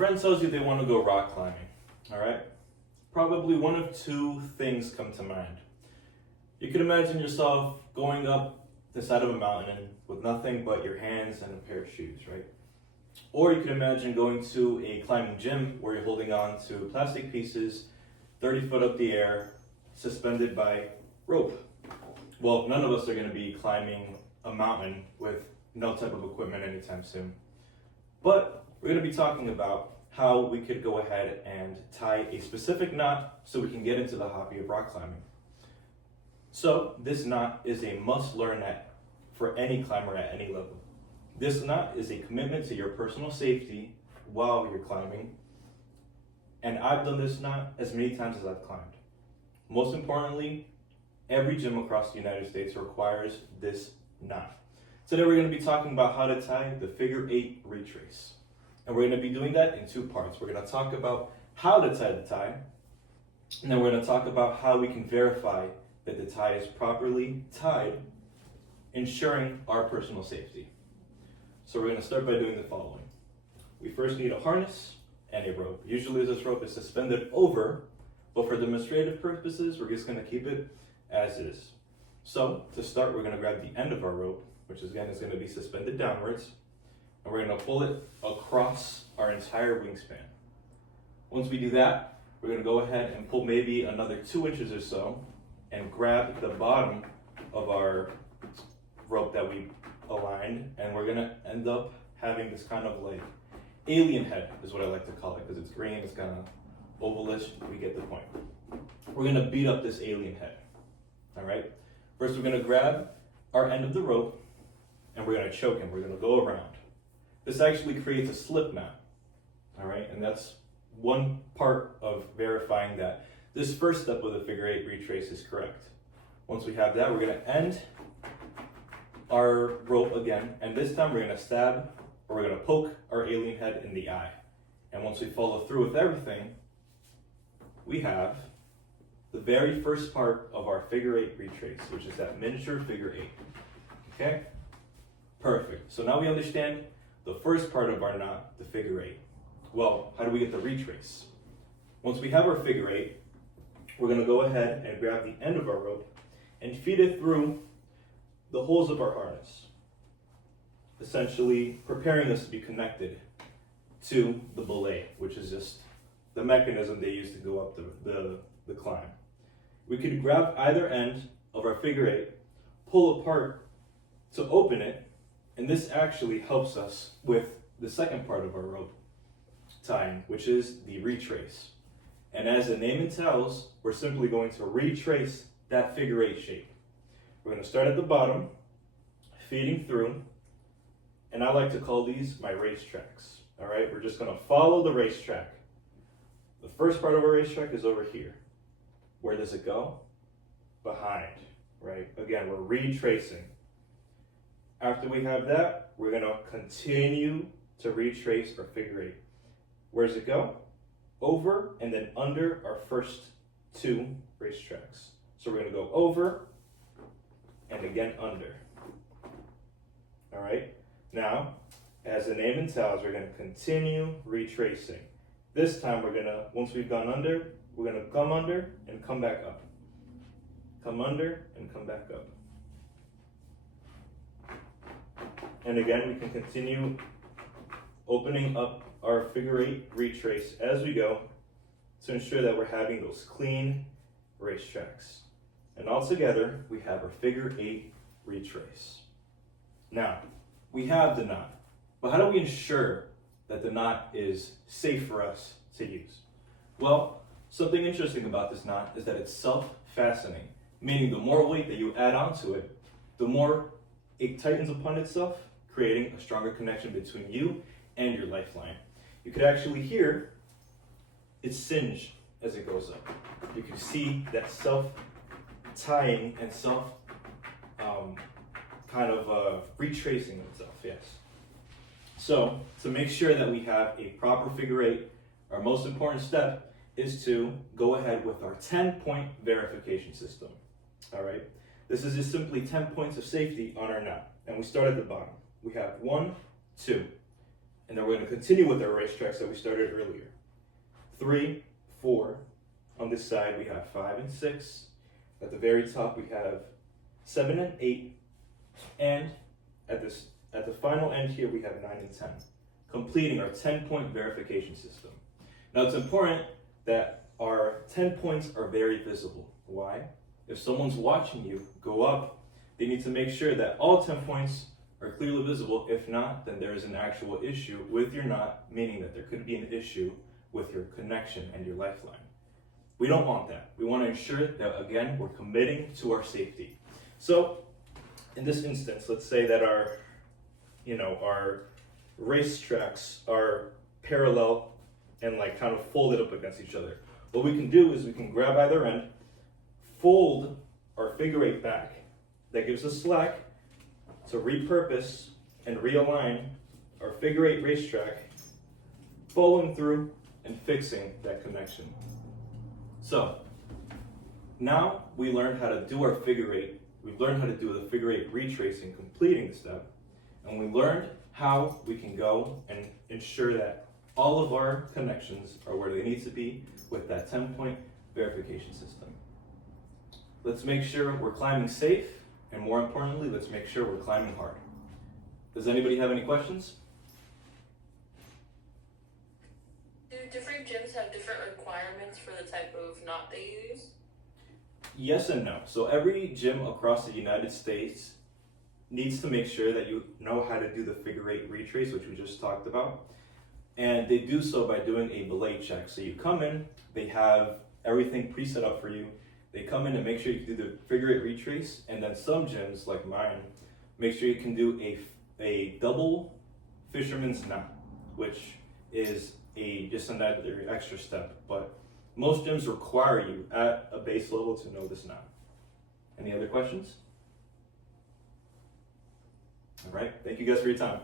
friend tells you they want to go rock climbing, all right? Probably one of two things come to mind. You can imagine yourself going up the side of a mountain with nothing but your hands and a pair of shoes, right? Or you can imagine going to a climbing gym where you're holding on to plastic pieces 30 foot up the air, suspended by rope. Well, none of us are going to be climbing a mountain with no type of equipment anytime soon. But we're going to be talking about how we could go ahead and tie a specific knot so we can get into the hobby of rock climbing. So this knot is a must-learn for any climber at any level. This knot is a commitment to your personal safety while you're climbing, and I've done this knot as many times as I've climbed. Most importantly, every gym across the United States requires this knot. Today we're going to be talking about how to tie the figure 8 retrace. And we're going to be doing that in two parts. We're going to talk about how to tie the tie, and then we're going to talk about how we can verify that the tie is properly tied, ensuring our personal safety. So we're going to start by doing the following. We first need a harness and a rope. Usually this rope is suspended over, but for demonstrative purposes, we're just going to keep it as is. So to start, we're going to grab the end of our rope, which again is going to be suspended downwards, and we're going to pull it across our entire wingspan. Once we do that, we're going to go ahead and pull maybe another 2 inches or so and grab the bottom of our rope that we aligned, and we're going to end up having this kind of like alien head is what I like to call it, because it's green, it's kind of ovalish, we get the point. We're going to beat up this alien head, all right? First, we're going to grab our end of the rope and we're going to choke him. We're going to go around. This actually creates a slip knot, all right? And that's one part of verifying that this first step of the figure 8 retrace is correct. Once we have that, we're going to end our rope again, and this time we're going to stab, or we're going to poke our alien head in the eye. And once we follow through with everything, we have the very first part of our figure 8 retrace, which is that miniature figure 8. Okay? Perfect. So now we understand the first part of our knot, the figure 8. Well, how do we get the retrace? Once we have our figure 8, we're going to go ahead and grab the end of our rope and feed it through the holes of our harness, essentially preparing us to be connected to the belay, which is just the mechanism they use to go up the climb. We could grab either end of our figure 8, pull apart to open it, and this actually helps us with the second part of our rope tying, which is the retrace. And as the name tells, we're simply going to retrace that figure 8 shape. We're going to start at the bottom, feeding through, and I like to call these my racetracks. All right, we're just going to follow the racetrack. The first part of our racetrack is over here. Where does it go? Behind, right? Again, we're retracing. After we have that, we're going to continue to retrace our figure 8. Where does it go? Over and then under our first 2 racetracks. So we're going to go over and again under. All right? Now, as the name entails, we're going to continue retracing. This time we're going to, once we've gone under, we're going to come under and come back up. Come under and come back up. And again, we can continue opening up our figure 8 retrace as we go to ensure that we're having those clean racetracks. And all together, we have our figure 8 retrace. Now, we have the knot, but how do we ensure that the knot is safe for us to use? Well, something interesting about this knot is that it's self-fastening, meaning the more weight that you add onto it, the more it tightens upon itself, creating a stronger connection between you and your lifeline. You could actually hear it singe as it goes up. You can see that self-tying and retracing itself, yes. So, to make sure that we have a proper figure 8, our most important step is to go ahead with our 10-point verification system. All right? This is just simply 10 points of safety on our knot. And we start at the bottom. We have 1, 2. And then we're going to continue with our racetracks that we started earlier. 3, 4. On this side, we have 5 and 6. At the very top, we have 7 and 8. And at the final end here, we have 9 and 10, completing our 10-point verification system. Now, it's important that our 10 points are very visible. Why? If someone's watching you go up, they need to make sure that all 10 points are clearly visible. If not, then there is an actual issue with your knot, meaning that there could be an issue with your connection and your lifeline. We don't want that. We want to ensure that, again, we're committing to our safety. So, in this instance, let's say that our race tracks are parallel and like kind of folded up against each other. What we can do is we can grab either end, fold our figure eight back. That gives us slack to repurpose and realign our figure eight racetrack, following through and fixing that connection. So now we learned how to do our figure eight. We've learned how to do the figure eight retracing, completing the step, and we learned how we can go and ensure that all of our connections are where they need to be with that 10-point verification system. Let's make sure we're climbing safe, and more importantly, let's make sure we're climbing hard. Does anybody have any questions? Do different gyms have different requirements for the type of knot they use? Yes and no. So every gym across the United States needs to make sure that you know how to do the figure eight retrace, which we just talked about. And they do so by doing a belay check. So you come in, they have everything pre-set up for you. They come in and make sure you can do the figure eight retrace. And then some gyms, like mine, make sure you can do a double fisherman's knot, which is just another extra step. But most gyms require you at a base level to know this knot. Any other questions? All right, thank you guys for your time.